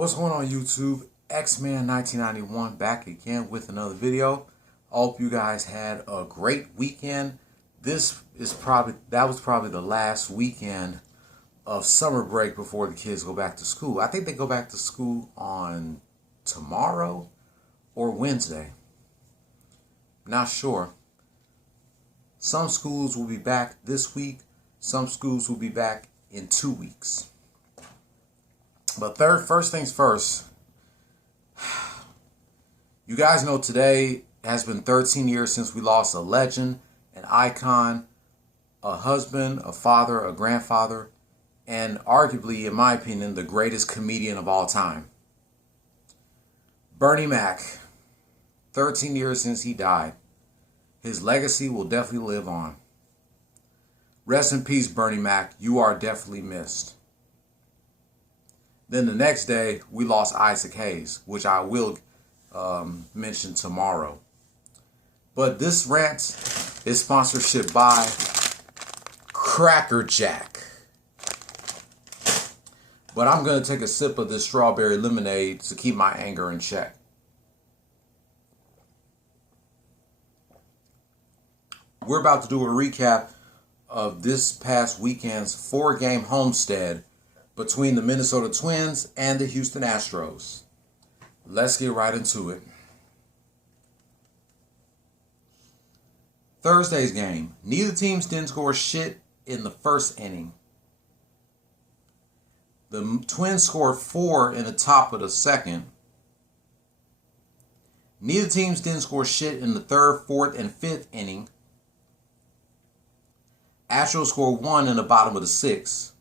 What's going on YouTube? X-Man 1991 back again with another video. I hope you guys had a great weekend. That was probably the last weekend of summer break before the kids go back to school. I think they go back to school on tomorrow or Wednesday. Not sure. Some schools will be back this week. Some schools will be back in 2 weeks. But first things first, you guys know today has been 13 years since we lost a legend, an icon, a husband, a father, a grandfather, and arguably, in my opinion, the greatest comedian of all time. Bernie Mac, 13 years since he died. His legacy will definitely live on. Rest in peace, Bernie Mac. You are definitely missed. Then the next day, we lost Isaac Hayes, which I will mention tomorrow. But this rant is sponsorship by Cracker Jack. But I'm going to take a sip of this strawberry lemonade to keep my anger in check. We're about to do a recap of this past weekend's 4-game homestand between the Minnesota Twins and the Houston Astros. Let's get right into it. Thursday's game. Neither teams didn't score shit in the first inning. The Twins scored 4 in the top of the second. Neither teams didn't score shit in the third, fourth, and fifth inning. Astros scored 1 in the bottom of the sixth.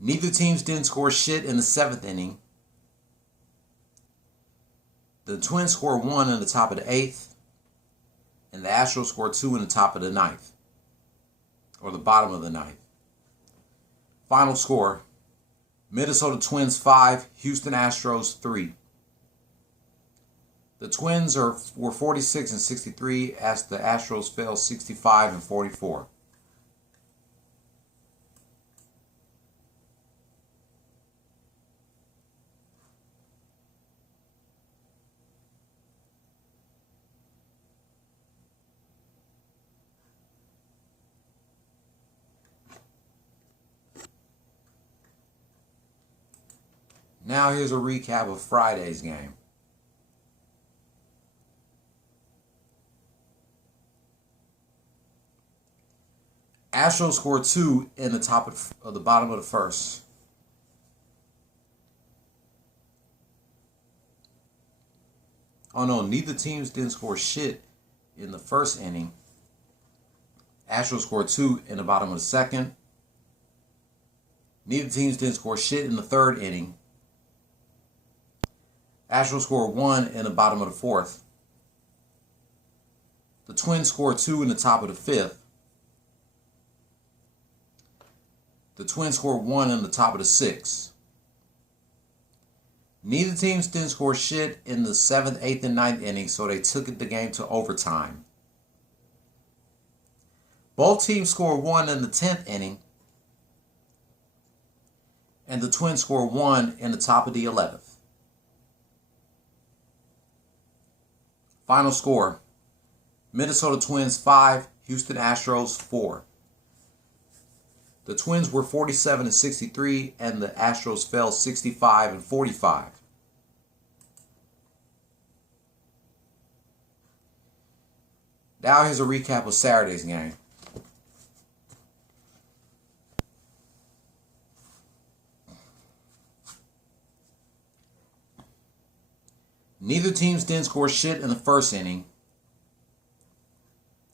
Neither teams didn't score shit in the seventh inning. The Twins scored 1 in the top of the eighth. And the Astros scored 2 in the top of the ninth. Or the bottom of the ninth. Final score. Minnesota Twins 5, Houston Astros 3. The Twins were 46 and 63 as the Astros fell 65 and 44. Now here's a recap of Friday's game. Astros scored 2 in the top of the bottom of the first. Oh no, neither teams didn't score shit in the first inning. Astros scored 2 in the bottom of the second. Neither teams didn't score shit in the third inning. Astros scored 1 in the bottom of the fourth. The Twins scored 2 in the top of the fifth. The Twins scored 1 in the top of the sixth. Neither teams didn't score shit in the seventh, eighth, and ninth innings, so they took the game to overtime. Both teams scored 1 in the 10th inning. And the Twins scored 1 in the top of the 11th. Final score. Minnesota Twins 5, Houston Astros 4. The Twins were 47 and 63 and the Astros fell 65 and 45. Now here's a recap of Saturday's game. Neither teams didn't score shit in the first inning.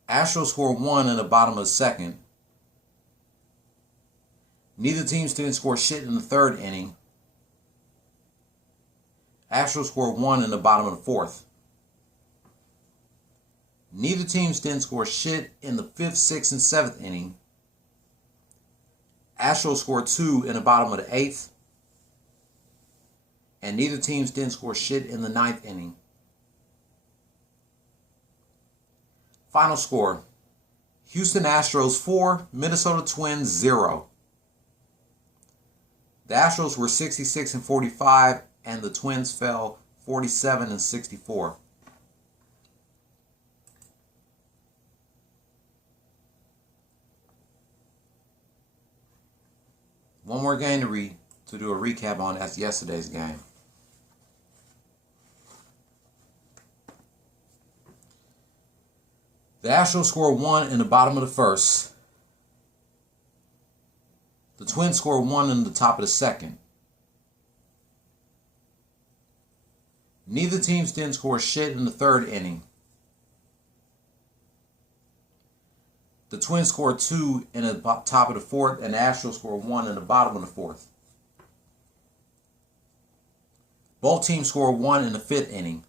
Astros scored 1 in the bottom of the second. Neither teams didn't score shit in the third inning. Astros scored 1 in the bottom of the fourth. Neither teams didn't score shit in the fifth, sixth, and seventh inning. Astros scored 2 in the bottom of the eighth. And neither teams didn't score shit in the ninth inning. Final score. Houston Astros 4, Minnesota Twins 0. The The Astros were 66-45, and the Twins fell 47-64. One more game to do a recap on. That's yesterday's game. The Astros scored 1 in the bottom of the first. The Twins scored 1 in the top of the second. Neither teams didn't score shit in the third inning. The Twins scored 2 in the top of the fourth, and the Astros scored 1 in the bottom of the fourth. Both teams scored 1 in the fifth inning.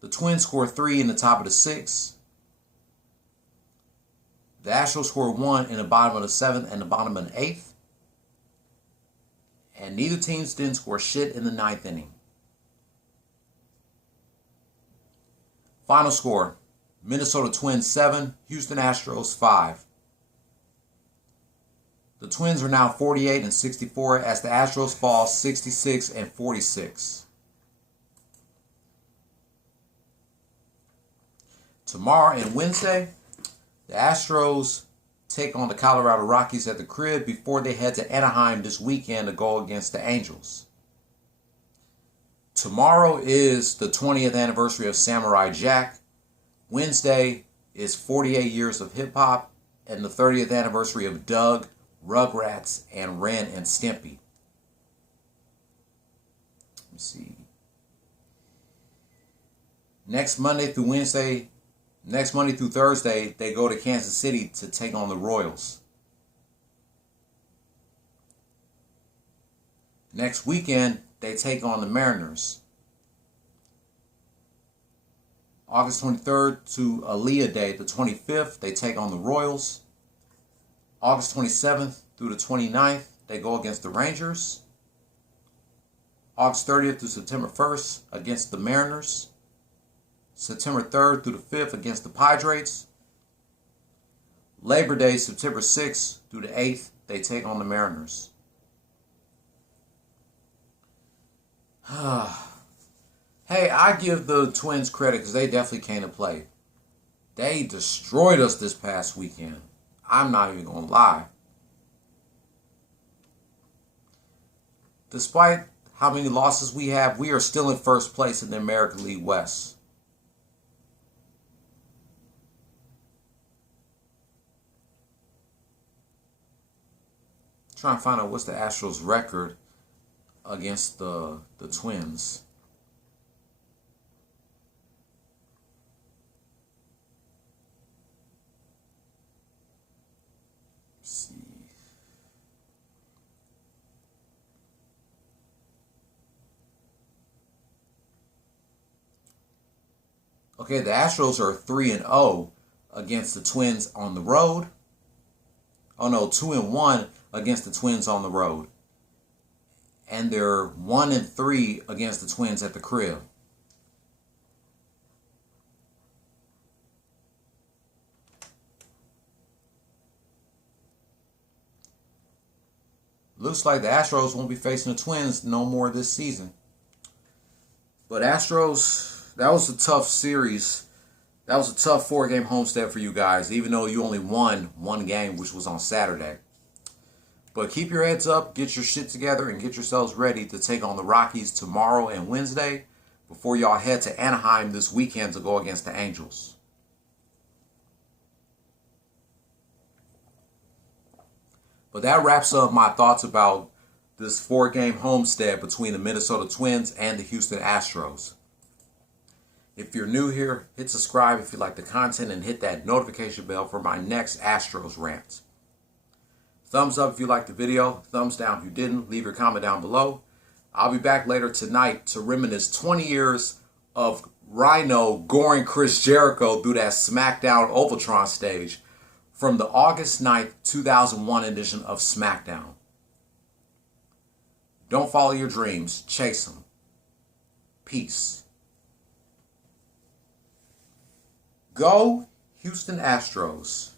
The Twins scored 3 in the top of the sixth. The Astros scored 1 in the bottom of the seventh and the bottom of the eighth. And neither teams didn't score shit in the ninth inning. Final score: Minnesota Twins 7, Houston Astros 5. The Twins are now 48-64 as the Astros fall 66-46. Tomorrow and Wednesday, the Astros take on the Colorado Rockies at the crib before they head to Anaheim this weekend to go against the Angels. Tomorrow is the 20th anniversary of Samurai Jack. Wednesday is 48 years of hip-hop and the 30th anniversary of Doug, Rugrats, and Ren and Stimpy. Let's see. Next Monday through Thursday, they go to Kansas City to take on the Royals. Next weekend, they take on the Mariners. August 23rd to Aliyah Day, the 25th, they take on the Royals. August 27th through the 29th, they go against the Rangers. August 30th to September 1st against the Mariners. September 3rd through the 5th against the Padres. Labor Day, September 6th through the 8th, they take on the Mariners. Hey, I give the Twins credit because they definitely came to play. They destroyed us this past weekend. I'm not even going to lie. Despite how many losses we have, we are still in first place in the American League West. Trying to find out what's the Astros record against the Twins. Let's see. Okay, the Astros are 3-0 against the Twins on the road. Oh no, 2-1 against the Twins on the road. And they're 1-3 against the Twins at the crib. Looks like the Astros won't be facing the Twins no more this season. But Astros, that was a tough series. That was a tough 4-game homestand for you guys, even though you only won one game, which was on Saturday. But keep your heads up, get your shit together, and get yourselves ready to take on the Rockies tomorrow and Wednesday before y'all head to Anaheim this weekend to go against the Angels. But that wraps up my thoughts about this 4-game homestand between the Minnesota Twins and the Houston Astros. If you're new here, hit subscribe if you like the content and hit that notification bell for my next Astros rant. Thumbs up if you liked the video. Thumbs down if you didn't. Leave your comment down below. I'll be back later tonight to reminisce 20 years of Rhino goring Chris Jericho through that SmackDown Ovaltron stage from the August 9th, 2001 edition of SmackDown. Don't follow your dreams. Chase them. Peace. Go Houston Astros.